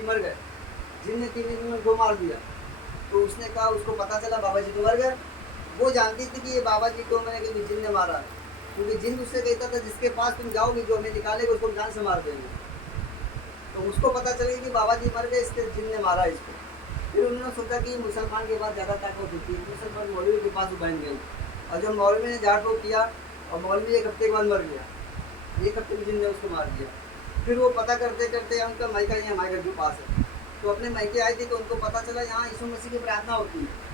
जी मर गए, जिन ने 3 दिन में उनको मार दिया। तो उसने कहा, उसको पता चला बाबा जी तो मर गए। वो जानती थी कि ये बाबा जी को मैंने कभी जिन ने मारा है, क्योंकि जिन उससे कहता था जिसके पास तुम जाओगे जो हमें निकालेगा उसको जान से मार देंगे। तो उसको पता चल गया कि बाबा जी मर गए, इसके जिन ने मारा इसको। फिर उन्होंने सोचा कि मुसलमान के पास ज़्यादा ताकत होती है, मुसलमान मौलवी के पास बहन गई। और जब मौलवी ने झाड़ फूक किया और मौलवी 1 हफ्ते के बाद मर गया, 1 हफ्ते में जिन ने उसको मार दिया। फिर वो पता करते करते उनका मायका यहाँ हमारे घर के पास है, तो अपने मायके आई थी तो उनको पता चला यहाँ यीशु मसीह की प्रार्थना होती है।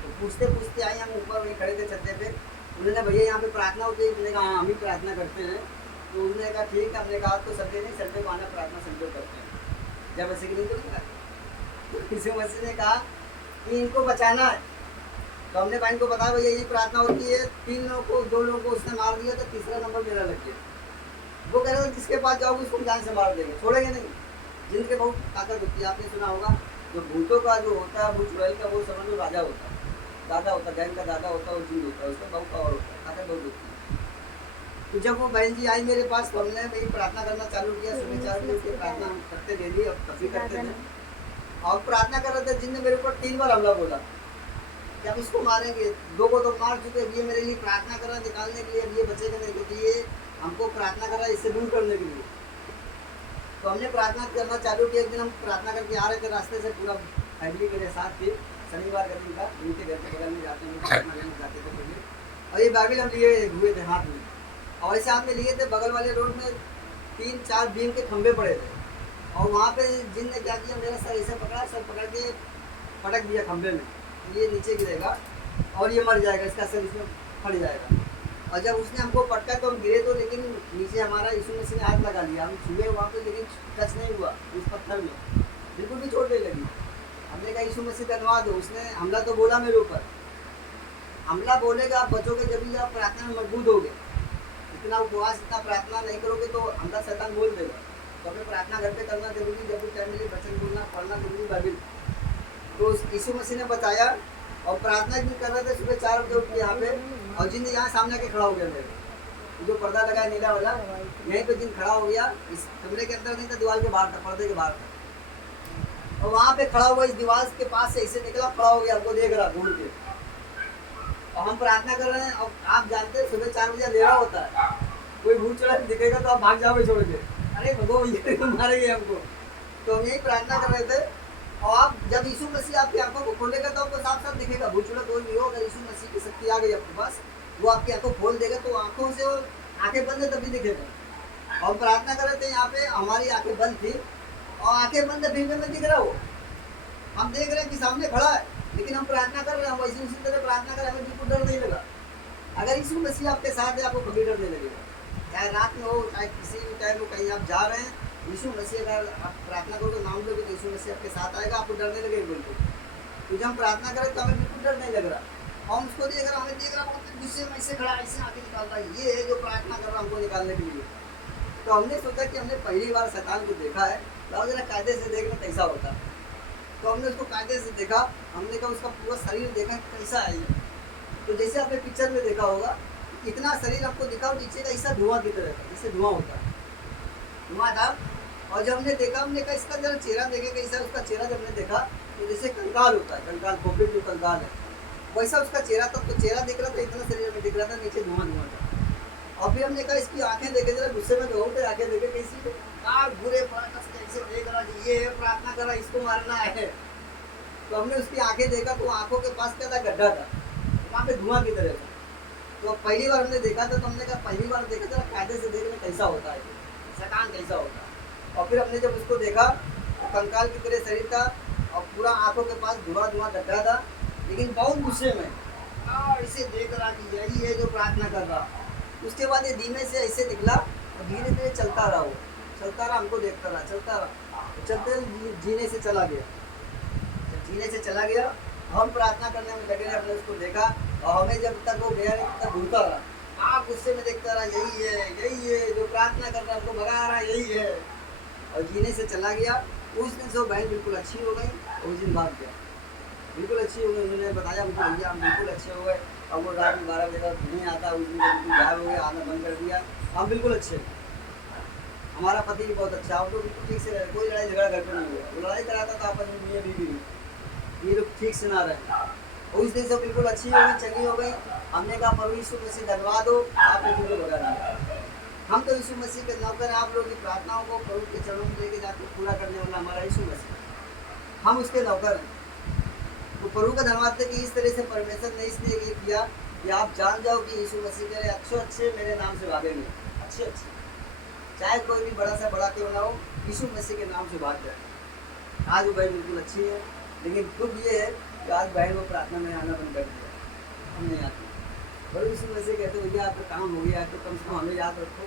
तो पूछते पूछते आई, हम ऊपर वहीं खड़े थे छत्ते पे। उन्होंने, भैया यहाँ पे प्रार्थना होती है? मैंने कहा हाँ, हम ही प्रार्थना करते हैं। तो उन्होंने कहा ठीक है। हमने कहा तो संडे नहीं, संडे को आना, प्रार्थना संडे करते हैं, जब ऐसे कि नहीं करेंगे। तो यीशु मसीह ने कहा कि इनको बचाना है। तो हमने भाई को बताया, भैया यही प्रार्थना होती है। 3 लोगों को, 2 लोगों को उसने मार दिया, तो तीसरा नंबर मेरा लग गया। वो कह रहे थे जिसके पास जाओगे उसको जान से मार देंगे, छोड़ेंगे नहीं। जिनके बहुत ताकत होती है, आपने सुना होगा, जो भूतों का जो होता है, भूत चुड़ैल का, वो समझ लो राजा होता है, दादा होता है, गैंग का दादा होता है, वो जिन होता है, उसका बहुत पावर होता है, ताकत बहुत होती है। तो जब वो बहन जी आई मेरे पास, तो हमने वही प्रार्थना करना चालू किया। सुबह 4 बजे उसकी प्रार्थना हम करते डेली, अब काफ़ी करते थे। और प्रार्थना कर रहे थे, जिन ने मेरे ऊपर 3 बार हमला बोला कि अब इसको मारेंगे। 2 को तो मार चुके, ये मेरे लिए प्रार्थना कर रहा है निकालने के लिए, अब ये बचेगा नहीं, क्योंकि ये हमको प्रार्थना कर रहा है इससे दूर करने के लिए। तो हमने प्रार्थना करना चालू किया। एक दिन हम प्रार्थना करके आ रहे थे, रास्ते से पूरा फैमिली मेरे साथ थी। शनिवार का दिन था, उनके घर के बगल में जाते हैं, प्रार्थना करने जाते थे पहले। और ये बाइबिल हम लिए हुए थे हाथ में, और ऐसे हाथ में लिए थे। बगल वाले रोड में 3-4 बीम के खंभे पड़े थे, और वहाँ पे जिन ने क्या किया, मेरा सर ऐसे पकड़ा, सर पकड़ के पटक दिया खंभे में, ये नीचे गिरेगा और ये मर जाएगा, इसका सर इसमें फट जाएगा। और जब उसने हमको पटका तो हम गिरे तो, लेकिन नीचे हमारा यीशु मसीह ने हाथ लगा लिया, हम छुए वहाँ पे, लेकिन टच नहीं हुआ उस पत्थर में, बिल्कुल भी चोट नहीं लगी। हमने कहा यीशु मसीह धन्यवाद हो। उसने हमला तो बोला मेरे ऊपर, हमला बोलेगा आप बचोगे जब भी आप प्रार्थना में मजबूत होगे। इतना उपवास, इतना प्रार्थना नहीं करोगे तो हमला शैतान बोल देगा। तो हमें प्रार्थना घर पे करना जरूरी, जब भी टाइम मिले वचन बोलना, पढ़ना जरूरी बाइबिल। तो यीशु मसीह ने बताया, और प्रार्थना भी कर रहे थे सुबह 4 बजे उठ के यहाँ पे। और जिन यहाँ सामने आके खड़ा हो गया, मेरे जो पर्दा लगा है नीला वाला, यहीं पे जिन खड़ा हो गया। इस कमरे के अंदर नहीं था, दीवार के बाहर था, पर्दे के बाहर था। और वहाँ पे खड़ा हुआ, इस दीवार के पास से ऐसे निकला, खड़ा हो गया, हमको देख रहा घूम के। और हम प्रार्थना कर रहे हैं, और आप जानते हैं सुबह 4 बजे अंधेरा होता है, कोई भूत चुड़ैल दिखेगा तो आप भाग जाओगे छोड़ के, अरे भगो ये मारेंगे हमको। तो हम यही प्रार्थना कर रहे थे। और आप जब यीशु मसीह आपकी आंखों को खोलेगा तो आपको साफ साफ दिखेगा, भूत चुड़ैल कोई भी हो, अगर यीशु मसीह की शक्ति आ गई आपके पास, वो आपकी आंखों खोल देगा, तो आंखों से वो आंखें बंद है तभी दिखेगा। और प्रार्थना कर रहे थे यहाँ पे, हमारी आंखें बंद थी, और आंखें बंद है, फिर भी मैं दिख रहा हो। हम देख रहे हैं कि सामने खड़ा है, लेकिन हम प्रार्थना कर रहे हैं, वैसे उसी तरह प्रार्थना कर रहे हैं, हमें बिल्कुल डर नहीं लगा। अगर यीशु मसीह आपके साथ है, आपको कभी डर नहीं लगेगा, चाहे रात में हो, चाहे किसी भी टाइम हो, कहीं आप जा रहे हैं, यीशु मसीह अगर आप प्रार्थना करोगे, नाम लोगे, तो यीशु मसीह आपके साथ आएगा, आपको डर नहीं लगेगा बिल्कुल। तो जब हम प्रार्थना करें तो हमें बिल्कुल डर नहीं लग रहा। हम उसको देख रहा, हमें देख रहा, बहुत गुस्से में ऐसे खड़ा, ऐसे आके निकाल रहा है, ये है जो प्रार्थना कर रहा हमको निकालने के लिए। तो हमने सोचा कि हमने पहली बार शैतान को देखा है, तो जरा कायदे से देखना कैसा होता है। तो हमने उसको कायदे से देखा, हमने कहा उसका पूरा शरीर देखा कैसा है ये। तो जैसे आपने पिक्चर में देखा होगा, इतना शरीर आपको दिखा, और नीचे का ऐसा धुआं की तरह था, जैसे धुआं होता है, धुआं था। और जब हमने देखा, हमने कहा इसका जरा चेहरा देखे कैसा है। उसका चेहरा जब हमने देखा तो जैसे कंकाल होता है, कंकाल खोपड़ी जो कंकाल है, वैसा उसका चेहरा था। तो चेहरा दिख रहा था, इतना शरीर में दिख रहा था, नीचे धुआं धुआं था। और फिर हमने कहा इसकी आंखें देखे, जरा गुस्से में बहुत है, आंखें देखे कैसी, बुरे कैसे देख रहा, ये है प्रार्थना कर रहा, इसको मारना है। तो हमने उसकी आंखें देखा, तो आंखों के पास क्या था, गड्ढा था, वहाँ पे धुआं की तरह था। तो पहली बार हमने देखा था, तो हमने कहा पहली बार देखा जरा कायदे से देखने कैसा होता है, शैतान कैसा होता है। और फिर हमने जब उसको देखा, तो कंकाल की तरह शरीर था, और पूरा आंखों के पास धुआं धुआं गड्ढा था, लेकिन बहुत गुस्से में, और इसे देख रहा कि यही है जो प्रार्थना कर रहा। उसके बाद ये धीमे से ऐसे निकला, और धीरे धीरे चलता रहा, वो चलता रहा, हमको देखता रहा, चलता रहा, तो चलते जीने से चला गया। जब जीने से चला गया, हम प्रार्थना करने में लगे, हमने उसको देखा, और हमें जब तक वो गया नहीं तब तक घूमता रहा, गुस्से में देखता रहा, यही है जो प्रार्थना कर रहा है, हमको भगा रहा है, यही है। और जीने से चला गया। उस दिन से वो बहन बिल्कुल अच्छी हो गई, और उस दिन भाग गया, बिल्कुल अच्छी हो गई। उन्होंने बताया मुझे, भैया हम बिल्कुल अच्छे हो गए, और वो रात में 12 बजे तक नहीं आता, उस दिन बिल्कुल गायब हो गया, आना बंद कर दिया, हम बिल्कुल अच्छे। हमारा पति भी बहुत अच्छा है, वो तो बिल्कुल ठीक से रहे, कोई लड़ाई झगड़ा घर पे नहीं हुआ, वो लड़ाई कराता था आपस में मियाँ बीवी में, ये लोग ठीक से ना रहे। और उस दिन से बिल्कुल अच्छी हो गई, चंगी हो गई। हमने कहा प्रभु यीशु मसीह धन्यवाद हो, आपने फिर भगा दिया। हम तो यीशु मसीह के नौकर हैं, आप लोगों की प्रार्थनाओं को प्रभु के चरणों में लेके जाकर पूरा करने वाला हमारा यीशु मसीह, हम उसके नौकर हैं। तो प्रभु का धन्यवाद है कि इस तरह से परमेश्वर ने इसलिए ये किया कि आप जान जाओ कि यीशु मसीह के अच्छे अच्छे मेरे नाम से भागेंगे, अच्छे अच्छे, चाहे कोई भी बड़ा से बड़ा क्यों ना हो, यीशु मसीह के नाम से भाग जाए। आज वो बहन बिल्कुल अच्छी है, लेकिन दुख ये है कि आज बहन वो प्रार्थना में आना बंद कर दिया, हम नहीं आते। बड़े यीशु मसीह कहते भैया आपका काम हो गया, तो कम से कम हमें याद रखो।